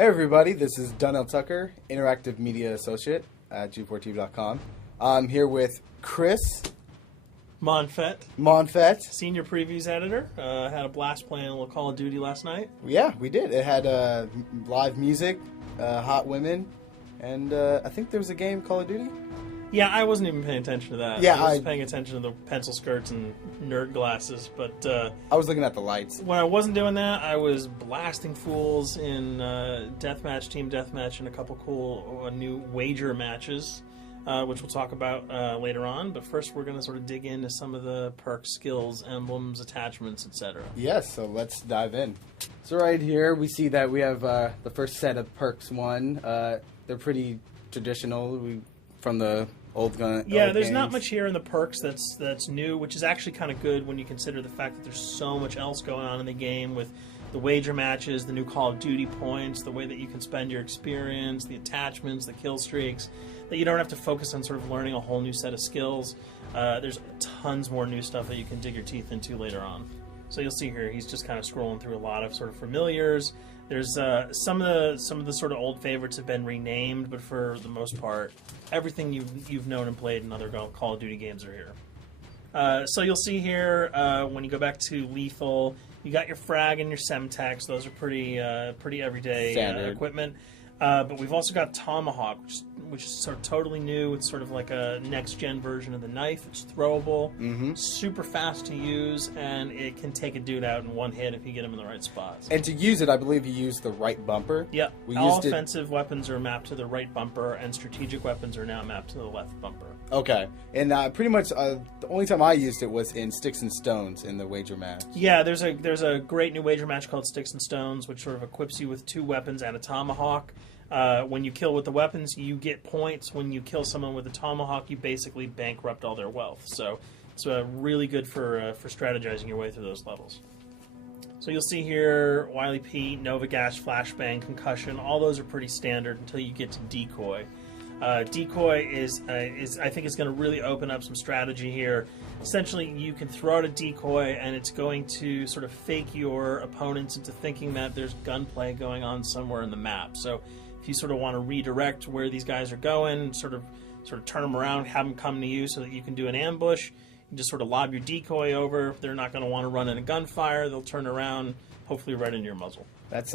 Hey everybody, this is Donnell Tucker, Interactive Media Associate at G4tv.com. I'm here with Chris Monfett, Senior Previews Editor. Had a blast playing a little Call of Duty last night. Yeah, we did. It had live music, hot women, and I think there was a game, Call of Duty? Yeah, I wasn't even paying attention to that. Yeah, I was paying attention to the pencil skirts and nerd glasses, but I was looking at the lights. When I wasn't doing that, I was blasting fools in deathmatch, team deathmatch, and a couple cool new wager matches, which we'll talk about later on. But first, we're going to sort of dig into some of the perks, skills, emblems, attachments, etc. Yes, so let's dive in. So right here, we see that we have the first set of perks one. They're pretty traditional from the old gun. Yeah, old there's games. not much here in the perks that's new, which is actually kind of good when you consider the fact that there's so much else going on in the game with the wager matches, the new Call of Duty points, the way that you can spend your experience, the attachments, the kill streaks, that you don't have to focus on sort of learning a whole new set of skills. There's tons more new stuff that you can dig your teeth into later on. So you'll see here, he's just kind of scrolling through a lot of sort of familiars. There's some of the sort of old favorites have been renamed, but for the most part, everything you've known and played in other Call of Duty games are here. So you'll see here when you go back to lethal, you got your frag and your semtex. Those are pretty everyday equipment. But we've also got tomahawk, which is sort of totally new. It's sort of like a next-gen version of the knife. It's throwable, super fast to use, and it can take a dude out in one hit if you get him in the right spots. And to use it, I believe you use the right bumper. Yep. All offensive weapons are mapped to the right bumper, and strategic weapons are now mapped to the left bumper. Okay. And pretty much the only time I used it was in Sticks and Stones in the wager match. Yeah, there's a great new wager match called Sticks and Stones, which sort of equips you with 2 weapons and a tomahawk. When you kill with the weapons, you get points. When you kill someone with a tomahawk, you basically bankrupt all their wealth. So it's really good for strategizing your way through those levels. So you'll see here, Wily Pete, Nova Gash, Flashbang, Concussion. All those are pretty standard until you get to Decoy. Decoy is I think it's going to really open up some strategy here. Essentially, you can throw out a decoy, and it's going to sort of fake your opponents into thinking that there's gunplay going on somewhere in the map. So if you sort of want to redirect where these guys are going, sort of turn them around, have them come to you so that you can do an ambush, you just sort of lob your decoy over. They're not going to want to run in a gunfire. They'll turn around, hopefully right into your muzzle. That's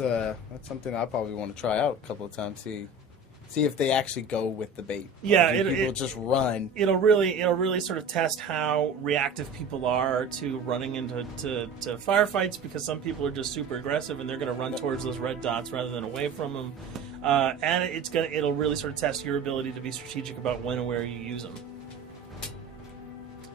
something I probably want to try out a couple of times. See if they actually go with the bait. Yeah, people just run. It'll really sort of test how reactive people are to running into firefights, because some people are just super aggressive and they're going to run towards those red dots rather than away from them. And it'll really sort of test your ability to be strategic about when and where you use them.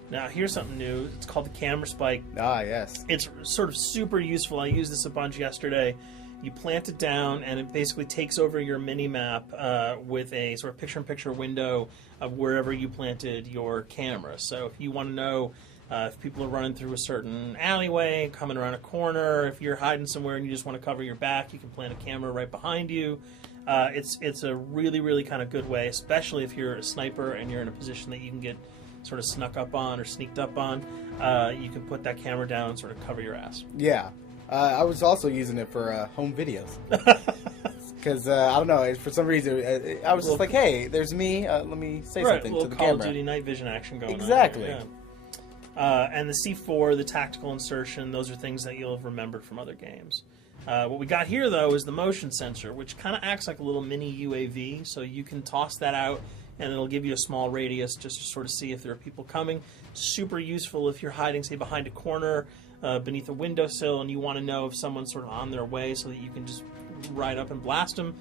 Now here's something new. It's called the camera spike. Ah, yes. It's sort of super useful. I used this a bunch yesterday. You plant it down, and it basically takes over your mini-map with a sort of picture-in-picture window of wherever you planted your camera. So if you want to know if people are running through a certain alleyway, coming around a corner, if you're hiding somewhere and you just want to cover your back, you can plant a camera right behind you. It's a really kind of good way, especially if you're a sniper and you're in a position that you can get sort of snuck up on or sneaked up on. You can put that camera down and sort of cover your ass. Yeah. I was also using it for home videos. Because, I don't know, for some reason, I was just like, hey, there's me, let me say something to the Call camera. of Duty night vision action going on. Exactly. Yeah. And the C4, the tactical insertion, those are things that you'll have remembered from other games. What we got here, though, is the motion sensor, which kind of acts like a little mini UAV, so you can toss that out, and it'll give you a small radius just to sort of see if there are people coming. Super useful if you're hiding, say, behind a corner, beneath a windowsill, and you want to know if someone's sort of on their way so that you can just ride up and blast them.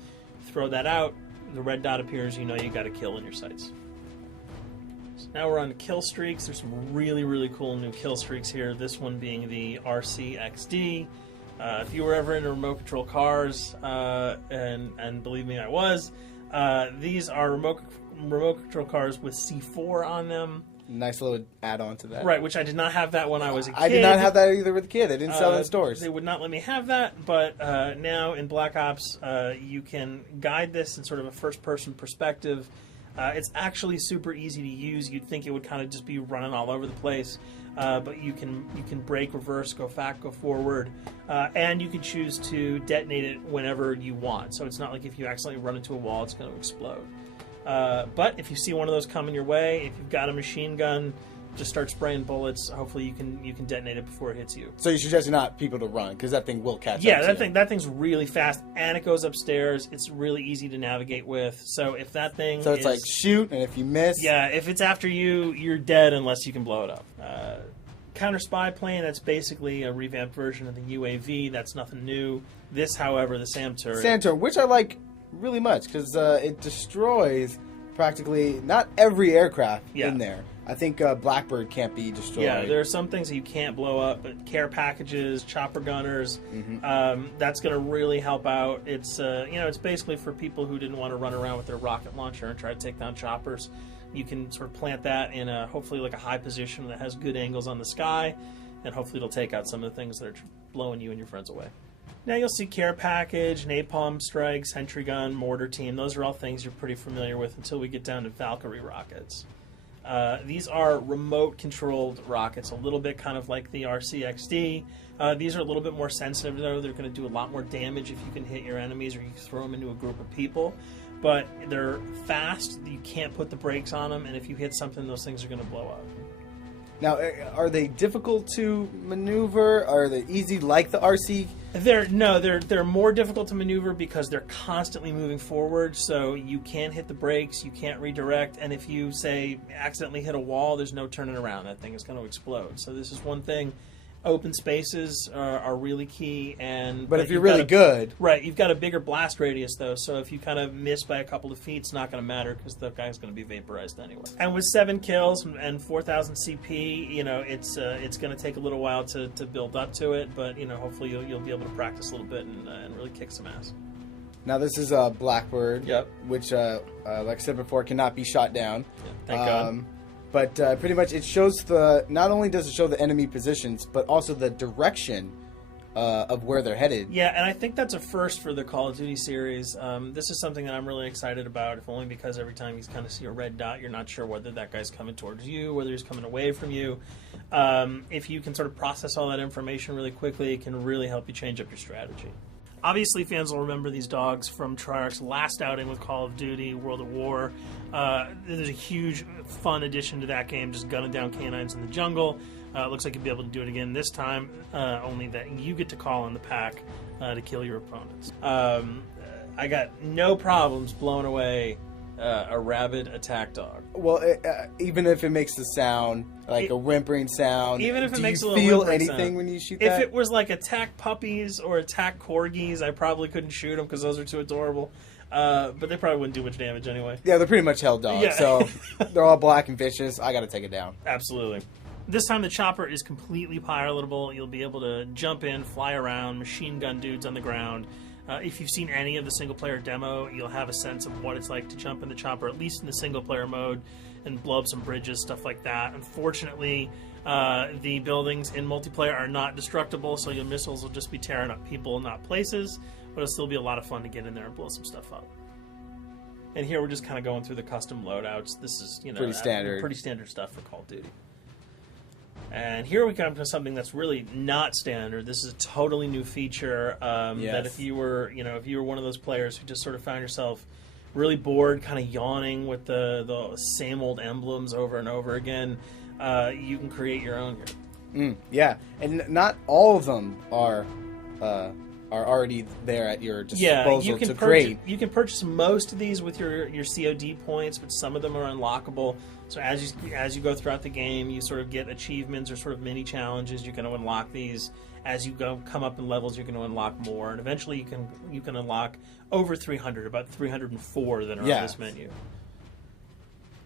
Throw that out, the red dot appears, you know you got a kill in your sights. So now we're on to kill streaks. There's some really cool new kill streaks here, this one being the RCXD. If you were ever into remote control cars, and believe me, I was, these are remote control cars with C4 on them. Nice little add-on to that. Right, which I did not have that when I was a kid. I did not have that either with a kid. They didn't sell in stores. They would not let me have that, but now in Black Ops, you can guide this in sort of a first-person perspective. It's actually super easy to use. You'd think it would kind of just be running all over the place. but you can brake, reverse, go back, go forward, and you can choose to detonate it whenever you want. So it's not like if you accidentally run into a wall, it's going to explode. But if you see one of those coming your way, if you've got a machine gun, just start spraying bullets. Hopefully you can detonate it before it hits you. So you suggest not people to run, because that thing will catch up Yeah, to you. that thing's really fast, and it goes upstairs. It's really easy to navigate with. So if that thing So it's like shoot, and if you miss... Yeah, if it's after you, you're dead unless you can blow it up. Counter spy plane, that's basically a revamped version of the UAV. That's nothing new. This, however, the SAM turret... SAM turret, which I like really much, because it destroys practically not every aircraft in there. I think Blackbird can't be destroyed. Yeah, there are some things that you can't blow up, but care packages, chopper gunners, that's going to really help out. It's it's basically for people who didn't want to run around with their rocket launcher and try to take down choppers. You can sort of plant that in hopefully like a high position that has good angles on the sky, and hopefully it'll take out some of the things that are blowing you and your friends away. Now you'll see care package, napalm strike, sentry gun, mortar team. Those are all things you're pretty familiar with until we get down to Valkyrie rockets. These are remote-controlled rockets, a little bit kind of like the RCXD. These are a little bit more sensitive, though. They're going to do a lot more damage if you can hit your enemies or you throw them into a group of people. But they're fast. You can't put the brakes on them, and if you hit something, those things are going to blow up. Now, are they difficult to maneuver? Are they easy like the RC? They're more difficult to maneuver because they're constantly moving forward, so you can't hit the brakes, you can't redirect, and if you, say, accidentally hit a wall, there's no turning around. That thing is going to explode. So this is one thing. Open spaces are really key, but if you're really good, right? You've got a bigger blast radius though, so if you kind of miss by a couple of feet, it's not going to matter because the guy's going to be vaporized anyway. And with 7 kills and 4,000 CP, it's going to take a little while to build up to it, but hopefully you'll be able to practice a little bit and really kick some ass. Now this is Blackbird, which, like I said before, cannot be shot down. Yeah, thank God. But pretty much it shows not only does it show the enemy positions, but also the direction of where they're headed. Yeah, and I think that's a first for the Call of Duty series. This is something that I'm really excited about, if only because every time you kind of see a red dot, you're not sure whether that guy's coming towards you, whether he's coming away from you. If you can sort of process all that information really quickly, it can really help you change up your strategy. Obviously, fans will remember these dogs from Treyarch's last outing with Call of Duty, World at War. There's a huge, fun addition to that game, just gunning down canines in the jungle. Looks like you'll be able to do it again this time, only that you get to call on the pack to kill your opponents. I got no problems blowing away a rabid attack dog. Well, even if it makes the sound, like a whimpering sound, even if it makes a little feel whimpering anything sound. when you shoot If that? it was like attack puppies or attack corgis, I probably couldn't shoot them because those are too adorable. But they probably wouldn't do much damage anyway. Yeah, they're pretty much held dogs, so they're all black and vicious. I got to take it down. Absolutely. This time the chopper is completely pilotable. You'll be able to jump in, fly around, machine gun dudes on the ground. If you've seen any of the single-player demo, you'll have a sense of what it's like to jump in the chopper, at least in the single-player mode, and blow up some bridges, stuff like that. Unfortunately, the buildings in multiplayer are not destructible, so your missiles will just be tearing up people, not places, but it'll still be a lot of fun to get in there and blow some stuff up. And here we're just kind of going through the custom loadouts. This is, pretty standard stuff for Call of Duty. And here we come to something that's really not standard. This is a totally new feature that if you were one of those players who just sort of found yourself really bored, kind of yawning with the same old emblems over and over again, you can create your own here. Yeah, and not all of them are already there at your disposal to create. You can purchase most of these with your COD points, but some of them are unlockable. So as you go throughout the game, you sort of get achievements or sort of mini challenges. You're going to unlock these. As you come up in levels, you're going to unlock more, and eventually you can unlock over 300, about 304 that are on this menu.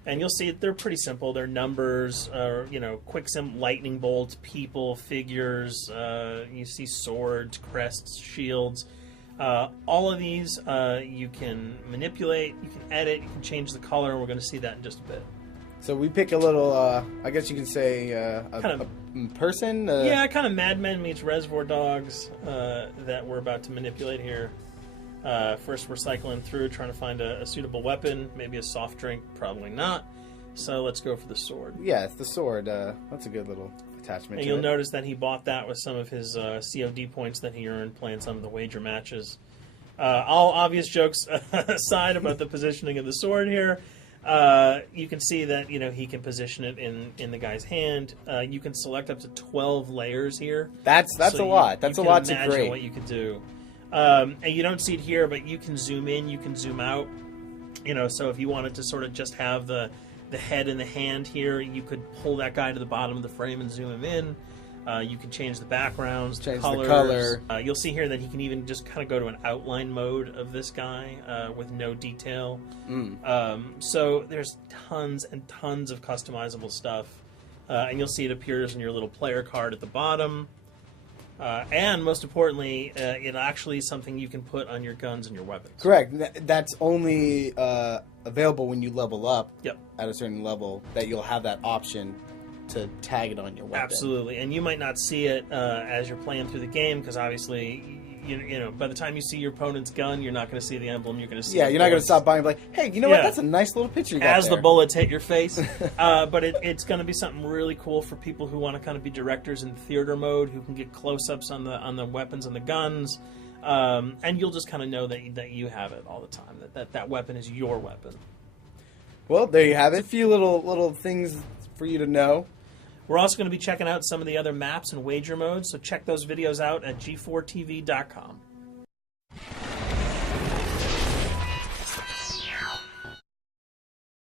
And you'll see they're pretty simple. They're numbers, quick lightning bolts, people, figures. You see swords, crests, shields. All of these you can manipulate, you can edit, you can change the color, and we're going to see that in just a bit. So we pick a little, I guess you can say, a person? Yeah, kind of Mad Men meets Reservoir Dogs that we're about to manipulate here. First we're cycling through trying to find a suitable weapon, maybe a soft drink, probably not. So let's go for the sword. Yeah, it's the sword. That's a good little attachment And to you'll it. notice that he bought that with some of his COD points that he earned playing some of the wager matches. All obvious jokes aside about the positioning of the sword here, you can see that he can position it in the guy's hand. You can select up to 12 layers here. That's So a lot. That's a lot to imagine create. what you could do. And you don't see it here, but you can zoom in, you can zoom out. So if you wanted to sort of just have the head and the hand here, you could pull that guy to the bottom of the frame and zoom him in. You can change the backgrounds, Change colors. the color. You'll see here that he can even just kind of go to an outline mode of this guy with no detail. So there's tons and tons of customizable stuff. And you'll see it appears in your little player card at the bottom. And most importantly, it actually is something you can put on your guns and your weapons. Correct. That's only available when you level up Yep. at a certain level, that you'll have that option to tag it on your weapon. Absolutely, and you might not see it as you're playing through the game because obviously, by the time you see your opponent's gun, you're not going to see the emblem. You're going to see. Yeah, the you're not going to bullets. stop by and be like, hey, you know what? That's a nice little picture you got As there. the bullets hit your face. But it's going to be something really cool for people who want to kind of be directors in theater mode, who can get close-ups on the weapons and the guns, and you'll just kind of know that you have it all the time. That weapon is your weapon. Well, there you have it. A few little things for you to know. We're also going to be checking out some of the other maps and wager modes, so check those videos out at G4tv.com.